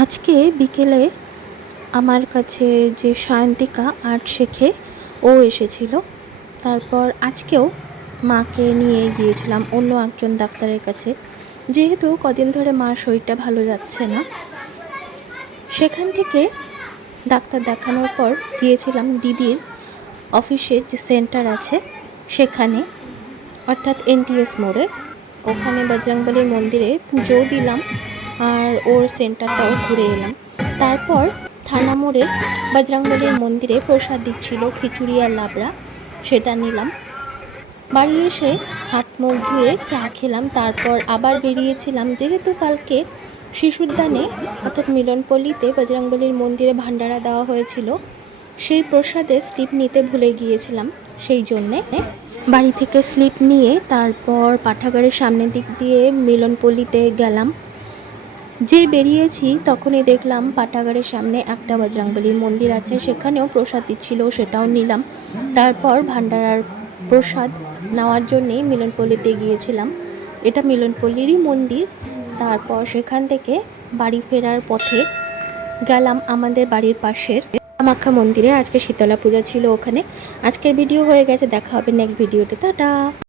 আজকে বিকেলে আমার কাছে যে সায়ন্তিকা আর্ট শেখে ও এসেছিল। তারপর আজকেও মাকে নিয়ে গিয়েছিলাম অন্য একজন ডাক্তারের কাছে, যেহেতু কদিন ধরে মার শরীরটা ভালো যাচ্ছে না। সেখান থেকে ডাক্তার দেখানোর পর গিয়েছিলাম দিদির অফিসের যে সেন্টার আছে সেখানে, অর্থাৎ এনটিএস মোড়ে। ওখানে বজরংবলীর মন্দিরে পুজোও দিলাম আর ওর সেন্টারটাও ঘুরে এলাম। তারপর থানা মোড়ে বজরংবলীর মন্দিরে প্রসাদ দিচ্ছিল খিচুড়ি আর লাবড়া, সেটা নিলাম। বাড়ি এসে হাত মুখ ধুয়ে চা খেলাম। তারপর আবার বেরিয়েছিলাম, যেহেতু কালকে শিশুদ্যানে অর্থাৎ মিলনপল্লীতে বজরংবলীর মন্দিরে ভান্ডারা দেওয়া হয়েছিল, সেই প্রসাদে স্লিপ নিতে ভুলে গিয়েছিলাম। সেই জন্যে বাড়ি থেকে স্লিপ নিয়ে তারপর পাঠাগারের সামনের দিক দিয়ে মিলনপল্লীতে গেলাম। যে বেরিয়েছি তখনই দেখলাম পাঠাগারের সামনে একটা বজরংবলীর মন্দির আছে, সেখানেও প্রসাদ দিচ্ছিল, সেটাও নিলাম। তারপর ভান্ডারার প্রসাদ নেওয়ার জন্যে মিলনপল্লীতে গিয়েছিলাম। এটা মিলনপল্লীরই মন্দির। তারপর সেখান থেকে বাড়ি ফেরার পথে গেলাম আমাদের বাড়ির পাশের কামাখ্যা মন্দিরে। আজকে শীতলা পূজা ছিল ওখানে। আজকের ভিডিও হয়ে গেছে, দেখা হবে নেক্সট ভিডিওতে। টাটা।